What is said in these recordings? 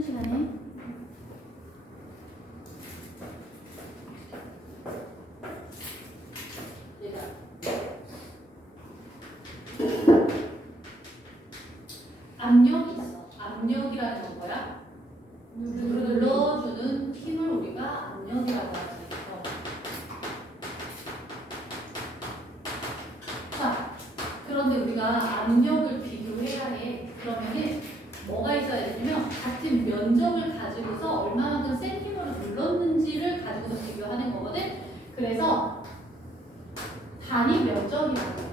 시간에 압력이 있어. 압력이라는 건 뭐야? 눌러주는 힘을 우리가 압력이라고 할 수 있어. 자, 그런데 우리가 압력을 비교해야 해. 그러면은 뭐가 있어야 되냐면 같은 면적을 가지고서 얼마만큼 센 힘으로 눌렀는지를 가지고서 비교하는 거거든. 그래서 단위 면적이라고.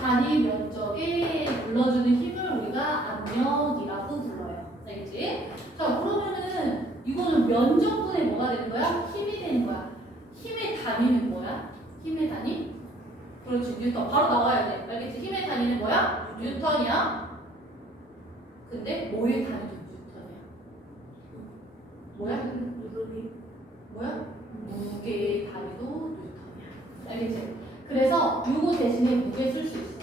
단위 면적에 눌러주는 힘을 우리가 압력이라고 불러요. 알겠지? 자, 그러면은 이거는 면적분의 뭐가 되는 거야? 힘이 되는 거야. 힘의 단위는 뭐야? 힘의 단위? 그렇지, 뉴턴. 바로 나와야 돼. 알겠지? 힘의 단위는 뭐야? 뉴턴이야. 근데 뭐의 단위도 뉴턴이야? 뭐야? 뭐야? 무게의 단위도 뉴턴이야. 알겠지? 그래서 요거 대신에 무게 쓸 수 있어.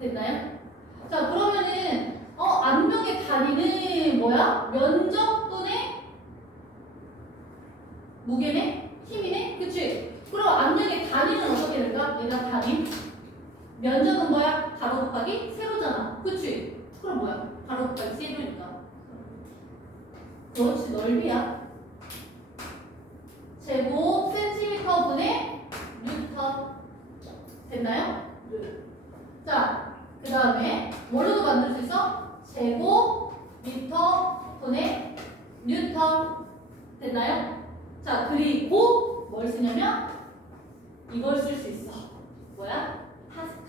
됐나요? 자, 그러면은 압력의 단위는 뭐야? 면적분의 무게네? 힘이네? 그치? 그럼 압력의 단위는 어떻게 될까? 얘가 단위? 면적은 뭐야? 가로 곱하기 세로잖아. 그치? 그럼 뭐야? 가로 곱하기 세로니까. 그렇지, 넓이야. 제곱 센티미터 분의 뉴턴. 됐나요? 자, 그 다음에 뭘로도 만들 수 있어? 제곱 미터 분의 뉴턴. 됐나요? 자, 그리고 뭘 쓰냐면 이걸 쓸 수 있어. 뭐야? 파스칼.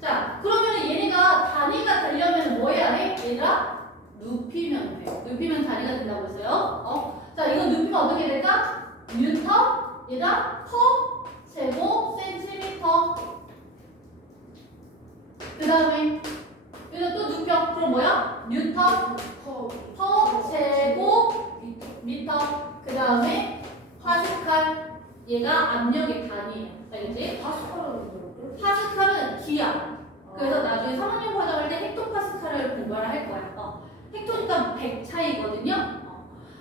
자, 그러면 얘네가 단위가 되려면 뭐 해야 해? 얘가 눕히면 돼. 눕히면 단위가 된다고 했어요. 자, 이거 눕히면 어떻게 될까? 뉴턴, 얘가 퍼 제곱 센티미터. 그 다음에 이거 또 눕혀. 그럼 뭐야? 뉴턴 퍼 제곱 미터. 그 다음에 파스칼. 얘가 압력의 단위예요. 알겠지? 파스칼은 기압. 그래서 나중에 3학년 과정할 때 헥토파스칼을 공부를 할 거야. 헥토니까 100 차이거든요.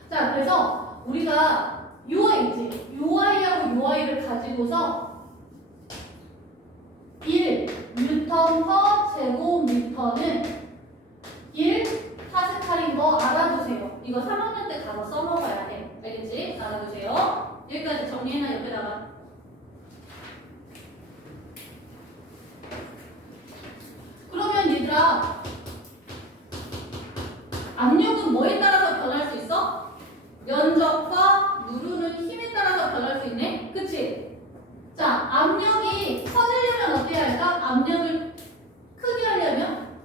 자, 그래서 우리가 요 아이 있지? 요 아이하고 요 아이를 가지고서 1 뉴턴 퍼 제곱미터는 1 파스칼인 거 알아두세요. 이거 3학년 때 가서 써먹어야 돼. 알겠지? 알아두세요. 여기까지 정리해놔. 옆에다가. 그러면 얘들아, 압력은 뭐에 따라서 변할 수 있어? 면적과 누르는 힘에 따라서 변할 수 있네? 그치? 자, 압력이 커지려면 어떻게 할까? 압력을 크게 하려면?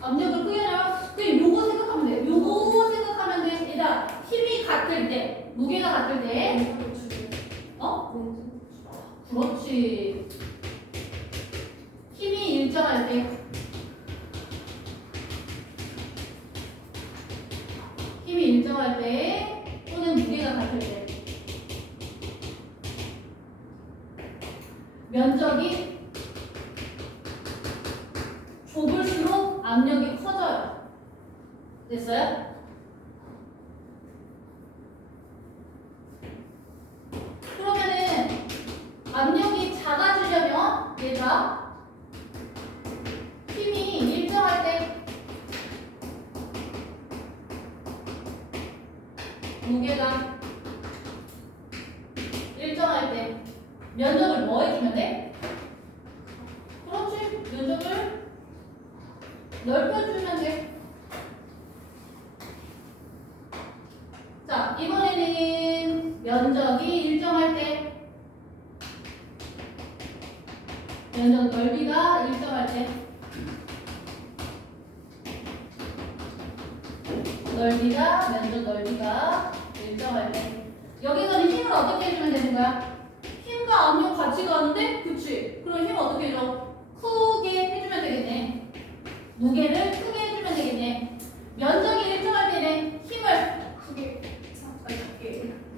압력을 크게 하려면 그냥 요거 생각하면 돼. 요거 생각하면 돼. 얘들아, 힘이 같을 때, 무게가 같을 때 그렇지. 힘이 일정할 때, 힘이 일정할 때 또는 무게가 같을 때, 면적이 좁을수록 압력이 커져요. 됐어요? 그러면은 압력이 작아지려면 얘가 힘이 일정할 때 무게가 일정할 때 면적을 뭐 해주면 돼? 그렇지, 면적을 넓혀주면 돼. 자, 이번에는 면적이 일정할 때, 면적 넓이가 일정할 때, 면적 넓이가 일정할 때, 여기서는 힘을 어떻게 해주면 되는 거야? 힘과 압력 같이 가는데? 그치? 그럼 힘 어떻게 해줘? 크게 해주면 되겠네. 무게를 크게 해주면 되겠네. 면적이 일정할 때는 힘을 크게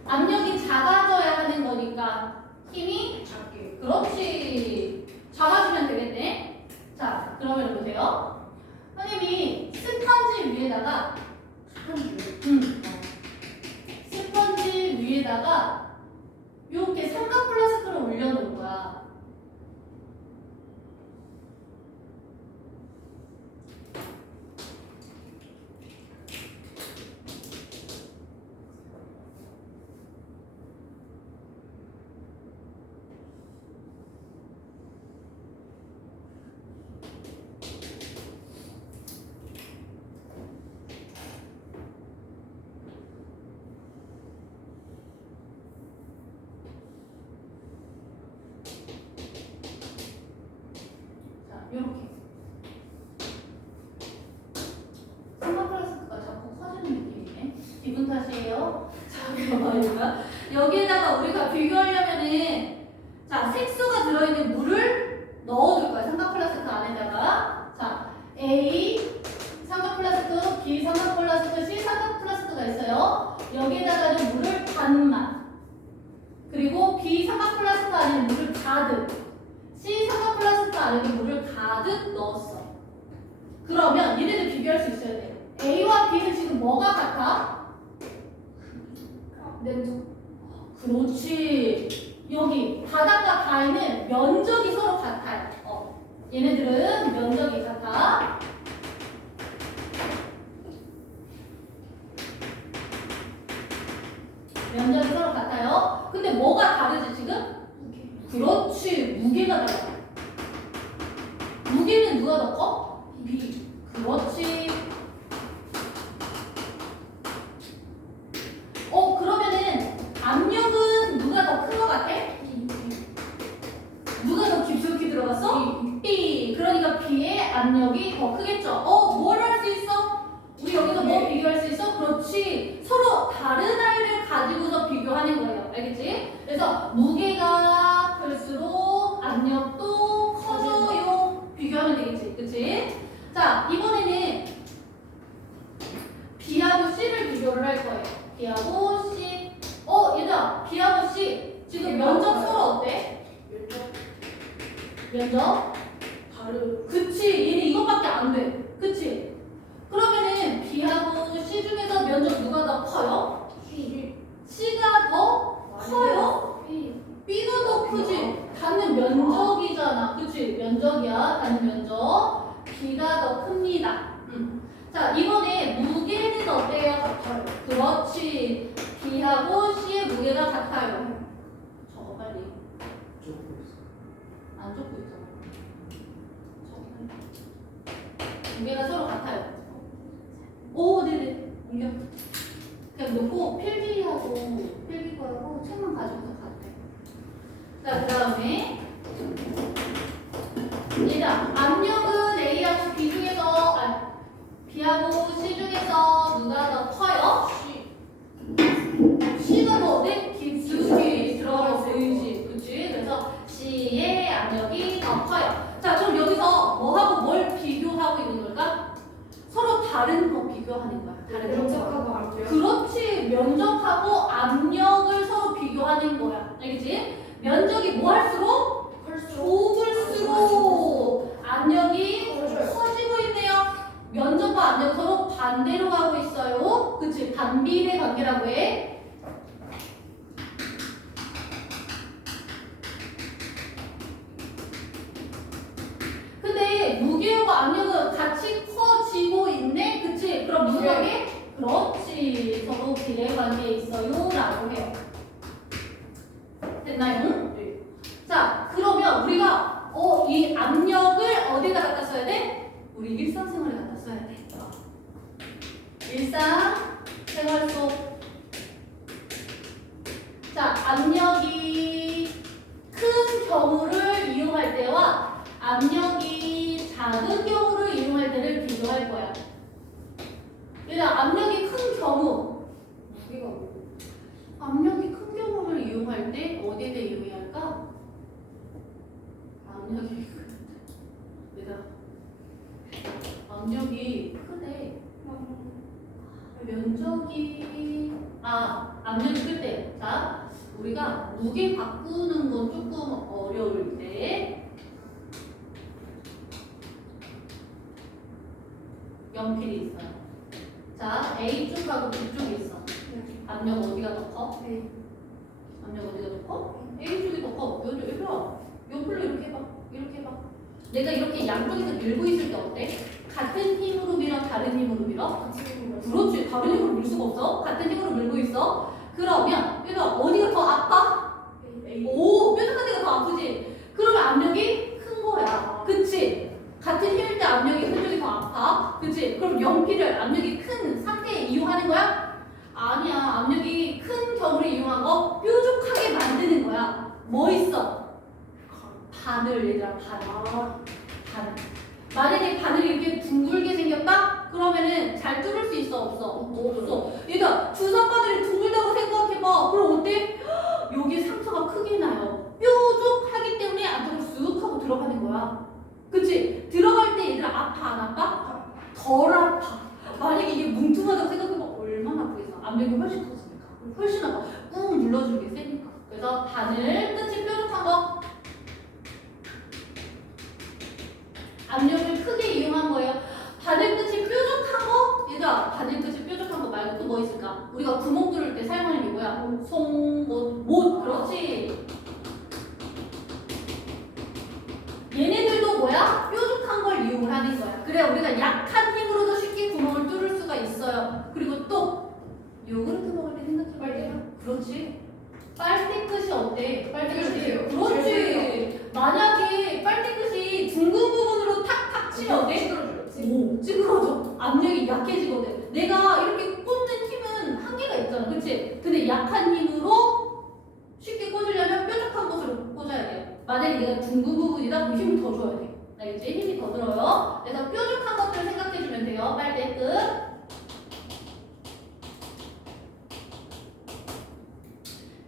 압력이 작아져야 하는 거니까 힘이 작게. 그렇지. 작아지면 되겠네. 자, 그러면 보세요. 선생님이 스펀지 위에다가 스펀지 위에다가 이렇게 삼각 플라스크를 올려놓은 거야. 요렇게 삼각 플라스크가 자꾸 커지는 느낌이네. 기분 탓이에요. 잠깐만요. 여기에다가 우리가 비교하려면은 자 색소가 들어있는 물을 넣어줄 거야. 삼각 플라스크 안에다가 자 A 삼각 플라스크, B 삼각 플라스크, C 삼각 플라스크가 있어요. 여기에다가는 물을 반만 그리고 B 삼각 플라스크 안에 물을 가득 C 삼각 플라스크 안에 물을 가득 넣었어. 그러면 얘네들 비교할 수 있어야 돼. A와 B는 지금 뭐가 같아? 면적. 그렇지. 여기 바닥과 가에는 면적이 서로 같아요. 얘네들은 면적이 같아. 면적이 서로 같아요. 근데 뭐가 다르지 지금? 그렇지. 무게가 달라. 무게는 누가 더 커? B. 그렇지. 그러면은 압력은 누가 더 큰 거 같아? 누가 더 깊숙이 들어갔어? B. 그러니까 B의 압력이 더 크겠죠. 뭘 할 수 있어? 우리 여기서 뭐 비교할 수 있어? 그렇지. 서로 다른 아이를 가지고서 비교하는 거예요. 알겠지? 그래서 무게가 클수록 압력도 커져요. 비교하면 되겠지. 그치? 자, 이번에는 B하고 C를 비교를 할 거예요. B하고 C. 얘들아, B하고 C. 지금 면적 서로 어때? 면적? 그치. 얘는 이것밖에 안 돼. 그치? 그러면은 B하고 C 중에서 면적 누가 더 커요? C가 더 커요? B가 더 크지? 닿는 면적이잖아. 그치? 면적이야. 닿는 면적. B가 더 큽니다. 자, 이번에 무게는 어때요? 같아요. 그렇지. B하고 C의 무게가 같아요. 적어 빨리. 안 적고 있잖아. 적어 빨리. 무게가 서로 같아요. 네네. 옮겨. 그냥 놓고 필기하고 책만 가지고서 같아요. 자, 그 다음에 얘들아, 압력은 A하고 B 중에서 B하고 C 중에서 누가 더 커요? C가 더 깊숙이 들어가 보이지, 그치? 그래서 C의 압력이 더 커요. 자, 그럼 여기서 뭐하고 뭘 비교하고 있는 걸까? 서로 다른 거 비교하는 거야. 다른 면적하고 압력. 그렇지. 면적하고 압력을 서로 비교하는 거야. 알겠지? 면적이 뭐 할수록? 좁을수록 압력이 커지고 있네요. 면적과 압력은 서로 반대로 가고 있어요. 그치? 반비례 관계라고 해. 근데 무게와 압력은 같이 커지고 있네. 그치? 그럼 무슨 관계? 그렇지. 서로 비례 관계에 있어요. 라고 해요. 됐나요? 네. 자, 그러면 우리가 이 압력을 어디다 갖다 써야 돼? 우리 일상생활에 갖다 써야 돼. 일상생활 속. 자, 압력이 큰 경우를 이용할 때와 압력이 작은 경우를 이용할 때를 비교할 거야. 얘들아, 압력이 큰 경우. 무게가 뭐? 압력이 큰 경우를 이용할 때 어디에 대해 이용해야 할까? 압력이 얘들아, 압력이 크대. 면적이 압력이 클 때. 자, 우리가 무게 바꾸는 건 조금 어려울 때 연필이 있어요. 자, A쪽하고 B쪽이 있어. 압력 어디가 더 커? 압력 어디가 더 커? A쪽이 더 커. 얘들아, 옆으로 이렇게 해봐. 이렇게 해봐. 내가 이렇게 양쪽에서 밀고 있을 때 어때? 같은 힘으로 밀어, 다른 힘으로 밀어? 그렇지. 다른 힘으로 밀 수가 없어. 같은 힘으로 밀고 있어. 그러면 얘들아, 어디가 더 아파? 오, 뾰족한 데가 더 아프지? 그러면 압력이 큰 거야. 그치? 같은 힘일 때 압력이 큰 쪽이 더 아파. 그치? 그럼 연필을 압력이 큰 상태에 이용하는 거야? 아니야. 압력이 큰 경우를 이용하고 뾰족하게 만드는 거야. 뭐 있어? 바늘, 얘들아, 바늘. 만약에 바늘이 이렇게 둥글게 생겼다? 그러면은 잘 뚫을 수 있어? 없어? 없어. 얘들아, 주사 바늘이 둥글다고 생각해봐. 그럼 어때? 여기 상처가 크게 나요. 뾰족하기 때문에 안쪽으로 쑥 하고 들어가는 거야. 그치? 들어갈 때 얘들아, 아파 안 아파? 덜 아파. 만약에 이게 뭉퉁하다고 생각해봐. 얼마나 아프겠어. 압력이 훨씬 커지니까. 훨씬 아파. 꾹 눌러주는 게 세니까. 그래서 바늘 끝이 뾰족한 거. 압력을 크게 이용한 거예요. 바늘 끝이 뾰족한 거? 얘들아, 바늘 끝이 뾰족한 거 말고 또 뭐 있을까? 우리가 구멍 뚫을 때 사용하는 게 뭐야? 못. 그렇지. 얘네들도 뭐야? 뾰족한 걸 이용을 하는 거야. 그래, 우리가 약한 힘으로도 쉽게 구멍을 뚫을 수가 있어요. 그리고 또 요구르트 먹을 때 생각해봐요. 그렇지. 빨대 끝이 어때? 빨대 끝이. 그렇지. 만약에 빨대 끝이 둥근 부분으로 탁탁 치면 어때? 오, 찌그러져. 압력이 약해지거든. 내가 이렇게 꽂는 힘은 한계가 있잖아. 그치? 근데 약한 힘으로 쉽게 꽂으려면 뾰족한 곳으로 꽂아야 돼. 만약에 내가 둥근 부분이다, 그럼 힘을 더 줘야 돼. 알겠지? 힘이 더 들어요. 그래서 뾰족한 것들을 생각해주면 돼요. 빨대 끝.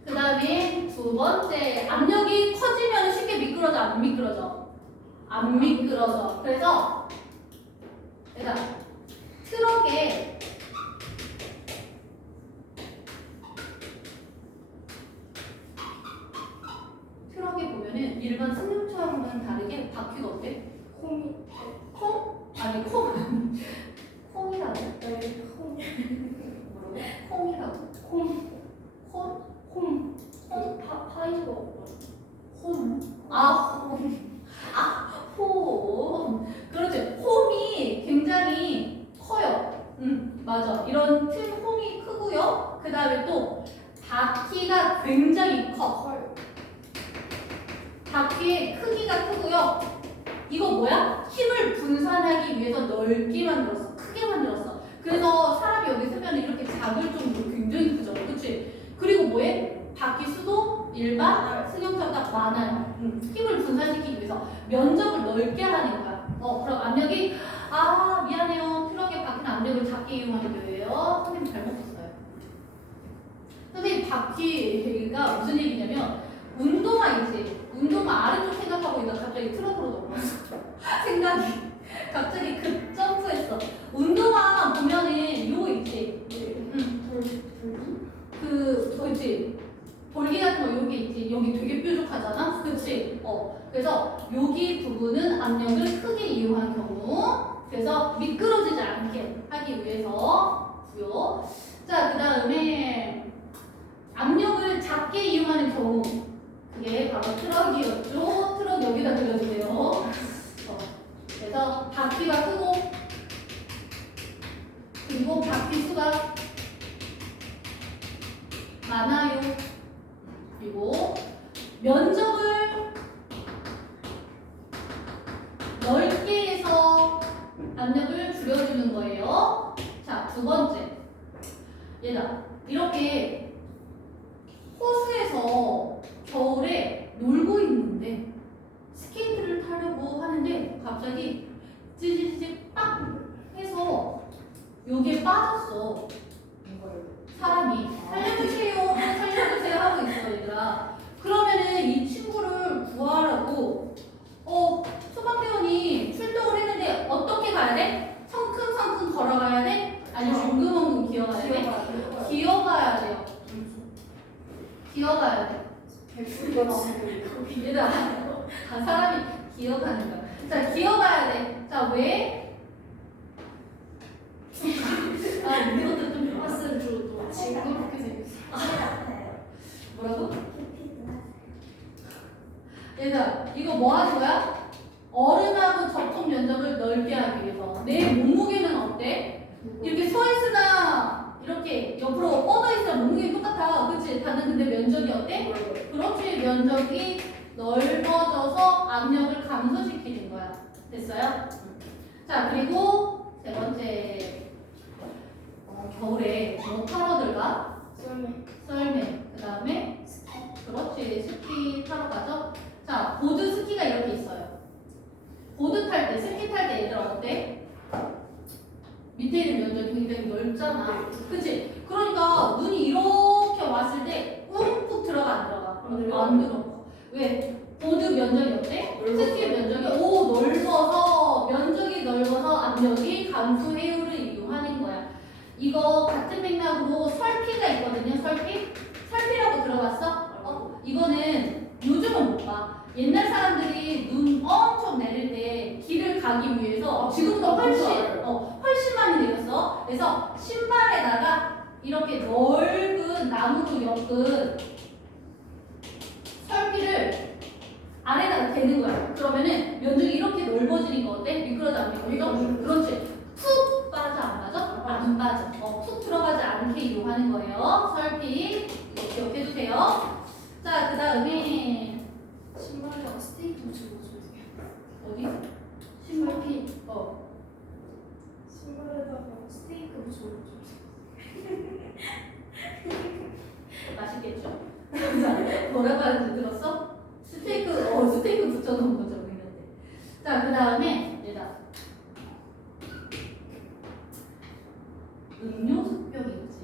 그 다음에 두 번째, 압력이 커지면 쉽게 미끄러져, 안 미끄러져? 안 미끄러져. 그래서 얘들아, 트럭에 보면은 일반 승용차랑은 다르게 바퀴가 어때? 콩? 아니 콩. 콩이라고? 콩이라고? 파이가 없고. 홈. 그렇지. 홈이 굉장히 커요. 맞아. 이런 틈 홈이 크고요. 그 다음에 또 바퀴가 굉장히 커. 바퀴의 크기가 크고요. 이거 뭐야? 힘을 분산하기 위해서 넓게 만들었어. 크게 만들었어. 그래서 사람이 여기 서면 이렇게 작을 정도로 굉장히 크죠. 그치? 그리고 뭐해? 바퀴 수도 일반 승용차보다 많아요. 힘을 분산시키기 위해서 면적을 넓게 하는 거야. 그럼 압력이 미안해요. 트럭의 바퀴는 압력을 작게 이용하는 거예요. 선생님 잘못 썼어요. 선생님 바퀴가 무슨 얘기냐면 운동화이지. 운동화 아래쪽 생각하고 있다가 갑자기 트럭으로 넘어갔어. 생각이 갑자기 점프했어. 운동화 보면은 요거 있지. 그렇지. 볼기 같은 거 여기 있지. 여기 되게 뾰족하잖아. 그렇지. 그래서 여기 부분은 압력을 크게 이용한 경우. 그래서 미끄러지지 않게 하기 위해서고요. 자, 그 다음에 압력을 작게 이용하는 경우. 그게 바로 트럭이었죠. 트럭 여기다 그려주세요. 그래서 바퀴가 크고 그리고 바퀴 수가 많아요. 그리고 면적을 넓게 해서 압력을 줄여주는 거예요. 자, 두 번째. 얘들아, 이렇게 호수에서 겨울에 놀고 있는데 스케이트를 타려고 하는데 갑자기 찌지직 빡 해서 여기에 빠졌어. 사람이 살려주세요 하고 있어. 얘들아, 그러면은 이 친구를 구하라고 소방대원이 출동을 했는데 어떻게 가야 돼? 성큼성큼 걸어가야 돼? 아니면 엉금엉금 기어가야 돼? 기어가야 돼요. 기어가야 돼. 백수가 지금 얘들아, 다 사람이 기어가는 거야. 자, 기어가야 돼. 자, 왜? 아, 이것도 좀 파스를 주고 또 징그럽게 생겼어. 뭐라고? 얘들아, 이거 뭐 하는 거야? 얼음하고 접촉 면적을 넓게 하기 위해서. 내 몸무게는 어때? 이렇게 서 있으나 이렇게 옆으로 뻗어 있으나 몸무게 똑같아. 그치? 다는 근데 면적이 어때? 그렇지. 면적이 넓어져서 압력을 감소시키는 거야. 됐어요? 자, 그리고 세 번째. 겨울에 뭐 타러 들어가? 썰매. 그 다음에 그렇지. 스키 타러 가죠? 자, 보드 스키가 이렇게 있어요. 보드 탈 때, 스키 탈 때 얘들아 어때? 밑에 있는 면적이 굉장히 넓잖아. 그치? 그러니까 눈이 이렇게 왔을 때 움푹 들어가 안 들어가? 안 들어가. 왜? 보드 면적이 어때? 스키 면적이 넓어서 면적이 넓어서 압력이 감소 해율을 이용하는 거야. 이거 같은 맥락으로 설피가 있거든요. 설피라고 들어봤어? 이거는 요즘은 못 봐. 옛날 사람들이 눈 엄청 내릴 때 길을 가기 위해서 지금보다 훨씬 많이 내렸어. 그래서 신발에다가 이렇게 넓은 나무로 엮은 설비를 아래다가 대는 거야. 그러면은 면적이 이렇게 넓어지는 거 어때? 미끄러지 않게 보이죠? 그렇지. 푹 빠져 안 빠져? 안 빠져. 푹 들어가지 않게 이용하는 거예요. 설비 이거 기억해주세요. 자, 그 다음에 신발에다가 스테이크 붙이고 어디? 신발피. 신발에다가 스테이크 붙이고 맛있겠죠? 뭐라고 하는지 들었어? 스테이크 붙여놓은 거죠, 우리한테. 자, 그 다음에 얘다. 음료수병 있지?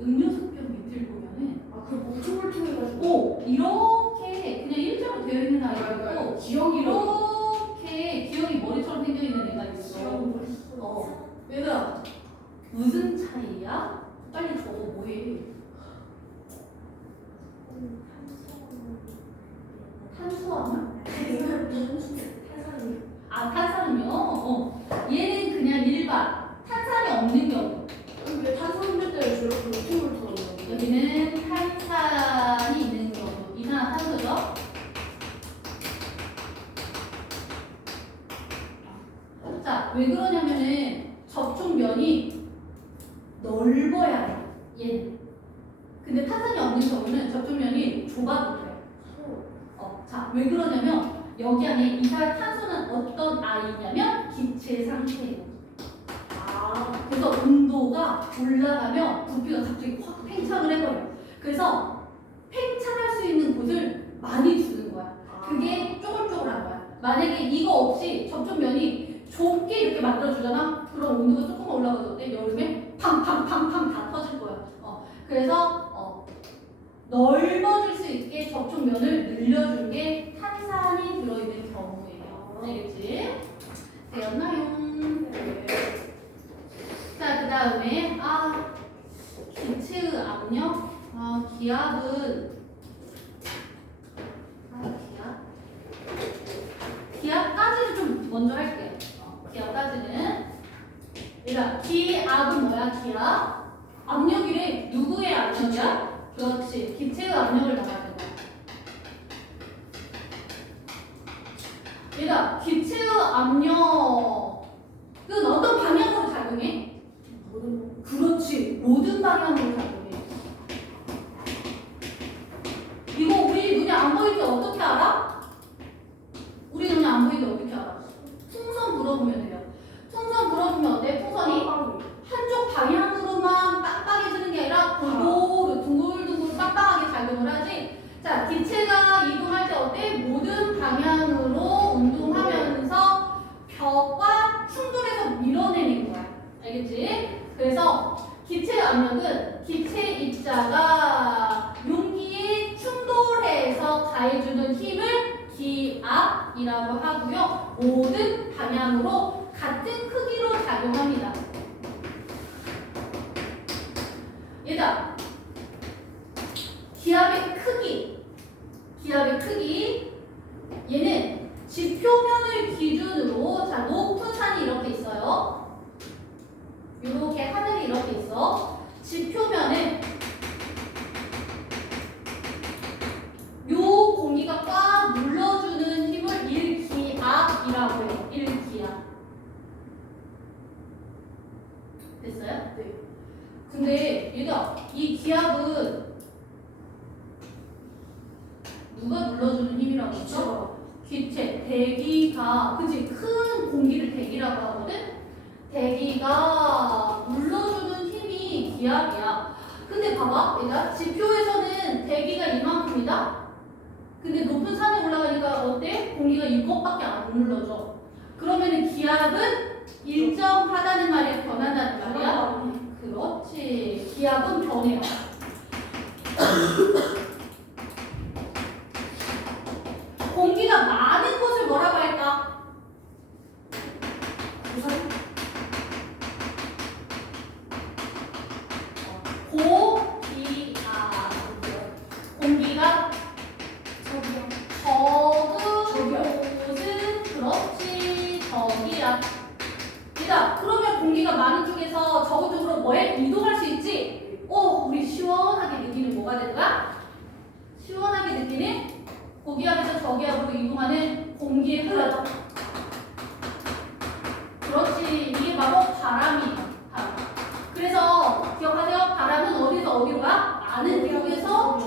음료수병 밑을 보면은 그 목줄을 통해가지고 이렇게 그냥 일자로 되어 있는 아이가 있고 기억이 이렇게 기억이 머리처럼 생겨 있는 애가 있어. 얘들아, 무슨 차이야? 빨리 적어. 뭐해? 탄수화물? 탄산음료? 얘는 그냥 일반 탄산이 없는 경우. 왜 탄산음료 때문에 저렇게 목줄을 통하는 여기는 탄산이 있는 경우. 이산화탄소죠? 자, 왜 그러냐면은 접촉면이 넓어야 돼. 얘는. 근데 탄산이 없는 경우는 접촉면이 좁아도 돼. 자, 왜 그러냐면 여기 안에 이산화탄소는 어떤 아이냐면 기체 상태예요. 그래서 온도가 올라가면 부피가 갑자기 확 팽창을 해버려. 그래서 팽창할 수 있는 곳을 많이 주는 거야. 그게 쪼글쪼글한 거야. 만약에 이거 없이 접촉면이 좁게 이렇게 만들어주잖아? 그럼 온도가 조금만 올라가도 어때? 여름에 팡팡팡팡 다 터질 거야. 그래서 넓어질 수 있게 접촉면을 늘려준 게 탄산이 들어있는 경우예요. 알겠지? 되었나요? 자, 그 다음에 기체의 압력. 기압은 기압까지는 좀 먼저 할게. 기압까지는 얘들아, 기압은 뭐야? 기압? 압력이래. 누구의 압력이야? 그렇지. 기체의 압력을 나가는 거야. 얘들아, 기체의 압력은 어떤 방향으로 작용해? 그렇지. 모든 방향으로 작용해. 이거 우리 눈에 안 보일 때 어떻게 알아? 우리 눈에 안 보일 때 어떻게 알아? 풍선 불어보면 돼요. 풍선 불어보면 어때? 풍선이 한쪽 방향으로만 빡빡해지는 게 아니라 골고루 둥글둥글 빡빡하게 작용을 하지. 자, 기체가 이동할 때 어때? 모든 방향으로 운동하면서 벽과 충돌해서 밀어내는 거야. 알겠지? 그래서 기체의 압력은 기체 입자가 용기에 충돌해서 가해주는 힘을 기압이라고 하고요. 모든 방향으로 같은 크기로 작용합니다. 얘들아, 기압의 크기 얘는 지표면을 기준으로 자 높은 산이 이렇게 있어요. 이렇게 하늘이 이렇게 있어. 지표면에 요 공기가 꽉 눌러주는 힘을 일기압이라고 해요. 일기압. 됐어요? 네. 근데 얘가 이 기압은 누가 눌러주는 힘이라고 했죠? 기체, 대기가, 그치? 큰 공기를 대기라고 하거든? 대기가 눌러주는 힘이 기압이야. 근데 봐봐, 얘가 지표에서는 대기가 이만큼이다? 근데 높은 산에 올라가니까 어때? 공기가 이것밖에 안 눌러줘. 그러면은 기압은 일정하다는 말이 변한다는 말이야? 그렇지. 기압은 변해요. 공기가 많은 곳을 뭐라고 할까? 고기압. 공기가 적은 곳은 그렇지 저기압. 얘들아, 그러면 공기가 많은 쪽에서 적은 쪽으로 뭐해? 이동할 수 있지? 우리 시원하게 느끼는 뭐가 되는 거야? 시원하게 느끼는 고기압에서 저기압으로 이동하는 공기의 흐름. 그렇지. 이게 바로 바람이에요. 바람. 그래서 기억하세요. 바람은 어디서 어디로 가? 많은 쪽에서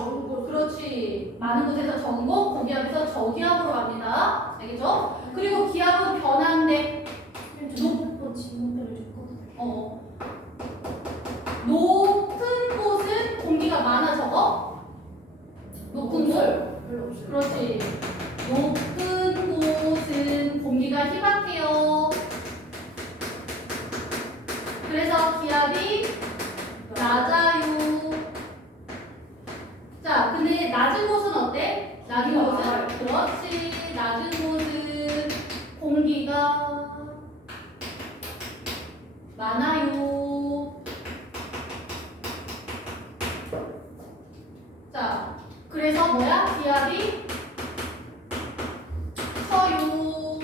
그렇지. 많은 곳에서 적은 곳, 고기압에서 저기압으로 갑니다. 알겠죠? 그리고 기압은 변한대. 높은 곳은 공기가 많아 적어? 높은 곳? 그렇지. 높은 곳은 공기가 희박해요. 그래서 기압이 낮아요. 자, 근데 낮은 곳은 어때? 낮은 곳은? 그렇지. 낮은 곳은 공기가 많아요. 자, 그래서 뭐야? 기압이 커요.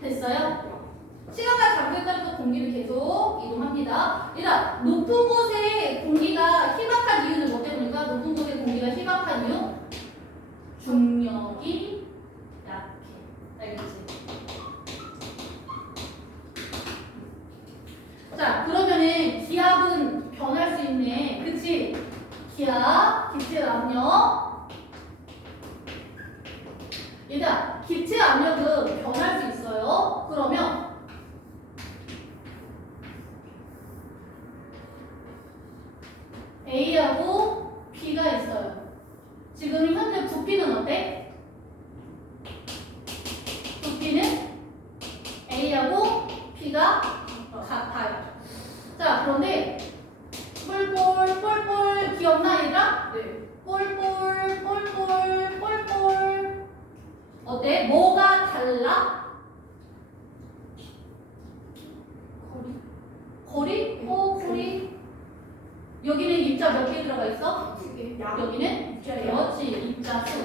됐어요? 시간과 장소에 따라서 공기를 계속 이동합니다. 일단 높은 곳에 공기가 희박한 이유는 뭐 때문일까? 높은 곳에 공기가 희박한 이유? 중력이 약해. 알겠지? 자, 그러면은 기압은 변할 수 있네. 그치? 기압, 기체 압력. 얘들아, 기체 압력은 변할 수 있어요. 그러면 A하고 B가 있어요. 지금 현재 부피는 어때? 부피는 A하고 B가 같아요. 자, 그런데 뿔뿔 기억나 얘들아? 네. 뿔뿔 어때? 뭐가 달라? 거리? 거리? 여기는 입자 몇 개 들어가 있어? 여기는? 그렇지, 입자수.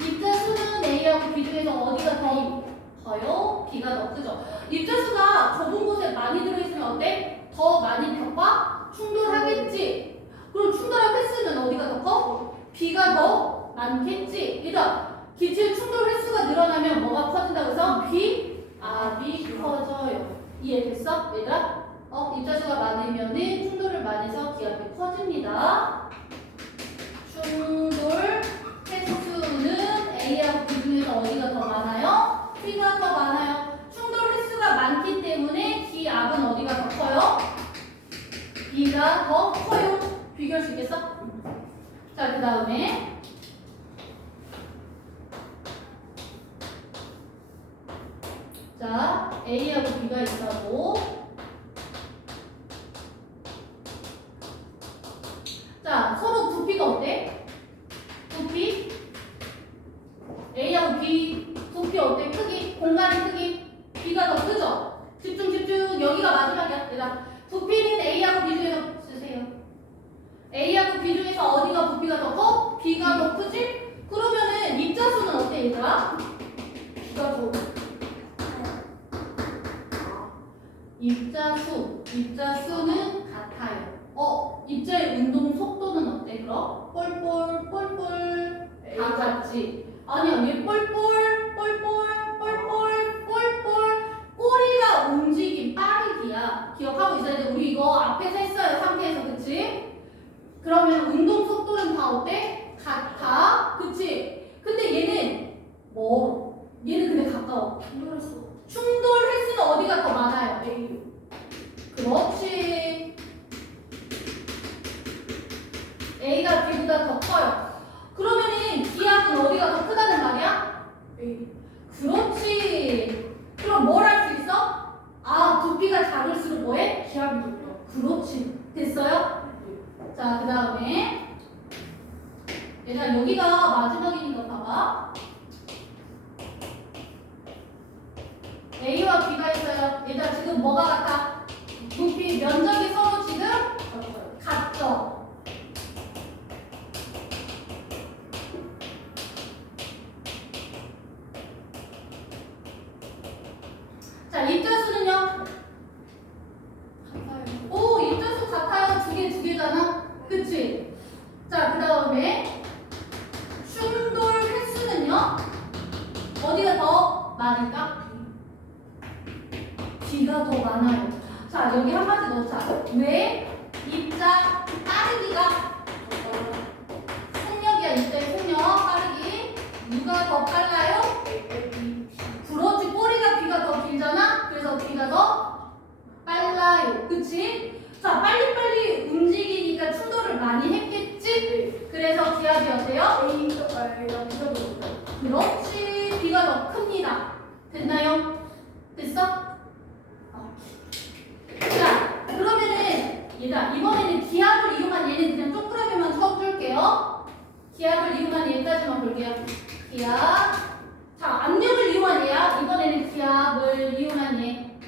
입자수는 A하고 B 중에서 어디가 더 커요? B가 더 크죠. 입자수가 좁은 곳에 많이 들어있으면 어때? 더 많이 벽과 충돌하겠지. 그럼 충돌할 횟수는 어디가 더 커? B가 더 많겠지. 얘들아, 기체의 충돌 횟수가 늘어나면 뭐가 커진다고 해서 비압이 커져요. 이해됐어? 얘들아? 입자수가 많으면은 충돌을 많이 해서 기압이 커집니다. 충돌 횟수는 A하고 B 중에서 어디가 더 많아요? B가 더 많아요. 충돌 횟수가 많기 때문에 기압은 어디가 더 커요? B가 더 커요. 비교할 수 있겠어? 자, 그 다음에 자, A하고 B가 있다고. 자, 서로 부피가 어때? 부피 A하고 B 부피 어때? 크기, 공간의 크기 B가 더 크죠? 집중 여기가 마지막이야. 얘들아, 부피는 A하고 B 중에서 쓰세요. A하고 B 이 중에서 어디가 부피가 더 커? B가 더 크지? 그러면은 입자수는 어때 얘들아? B가 더 입자수는 같아요. 입자의 운동 속도는 어때 그럼? 뻘뻘 다 같지? 아니야 얘 뻘뻘 꼬리가 움직임 빠르기야. 기억하고 있어야 돼. 우리 이거 앞에서 했어요 상태에서 그치? 그러면 운동 속도는 다 어때? 같아 그치? 근데 얘는 멀어. 얘는 근데 가까워. 힘들었어. 충돌 횟수는 어디가 더 많아요? A. 그렇지. A가 B보다 더 커요. 그러면은 기압은 어디가 더 크다는 말이야? A. 그렇지. 그럼 뭘 할 수 있어? 부피가 작을수록 뭐해? 기압이 높아. 그렇지. 됐어요? 자, 그 다음에 얘들아 여기가 마지막이니까 봐봐. A와 B가 있어요. 얘들아 지금 뭐가 같아? 부피 면적이 서로 지금 같죠? 자, 입자수는요? 같아요. 오, 입자수 같아요. 두 개잖아. 그치? 자, 그 다음에 충돌 횟수는요? 어디가 더 많을까? B가 더 많아요. 자, 여기 한 가지 넣자. 왜? 입자 빠르기가 속력이야. 입자의 속력 빠르기. 누가 더 빨라요? 그렇지. 꼬리가 B가 더 길잖아. 그래서 B가 더 빨라요. 그치? 자, 빨리빨리 움직이니까 충돌을 많이 했겠지? 그래서 기압이 어때요? A가 B가 더 높아. 그렇지. B가 더 큽니다. 됐나요? 됐어? 자, 그러면은 얘들아 이번에는 기압을 이용한 얘는 그냥 쪼그라들면 쳐줄게요. 기압을 이용한 얘까지만 볼게요. 기압. 자, 압력을 이용한 얘야. 이번에는 기압을 이용한 얘.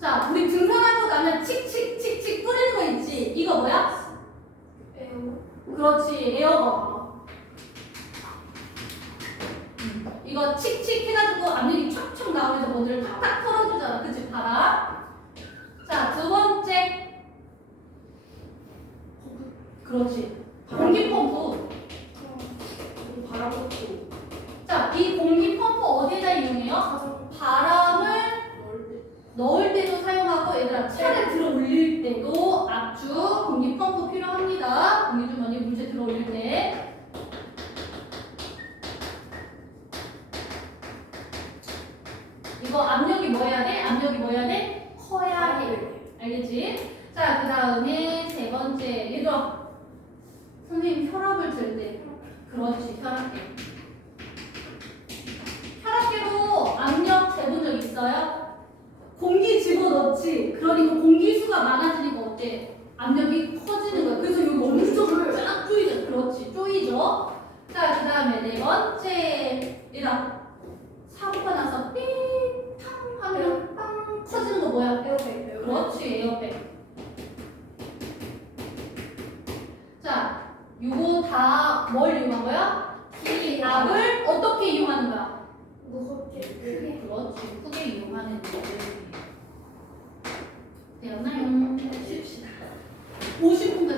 자, 우리 등산하고 나면 칙칙칙칙 뿌리는 거 있지? 이거 뭐야? 에어. 그렇지, 에어건. 이거 칙칙 해가지고 압력이 촥촥 나오면서 뭔지를 탁탁 털어주잖아. 그치? 봐라. 자, 두 번째. 그렇지. 공기 펌프. 바람 넣고 자, 이 공기 펌프 어디에다 이용해요? 가장 바람을 넓을 때. 넣을 때도 사용하고 얘들아 차를 들어 올릴 때도 압축 공기 펌프 필요합니다. 공기 주머니 물체 들어 올릴 때. 이거 압력이 뭐 해야 돼? 압력이 뭐 해야 돼? 커야 해. 알겠지? 자, 그 다음에 세 번째. 얘들아, 선생님 혈압을 잴 때. 그렇지, 혈압계. 혈압계로 압력 재본 적 있어요? 공기 집어넣지. 그러니까 공기수가 많아지니까 어때? 압력이 커지는 거야. 그래서 여기 엄청 쫙 조이죠. 그렇지, 조이죠. 자, 그 다음에 네 번째. 얘들아, 사고가 나서 삐, 탕 하면 빵 터지는 거 뭐야? 에어백. 그렇지, 에어백. 자, 요거 다 뭘 이용한 거야? 기압을 어떻게 이용하는 거야? 무겁게. 크게. 그렇지, 크게 이용하는 거. 되었나요? 쉽시다. 50분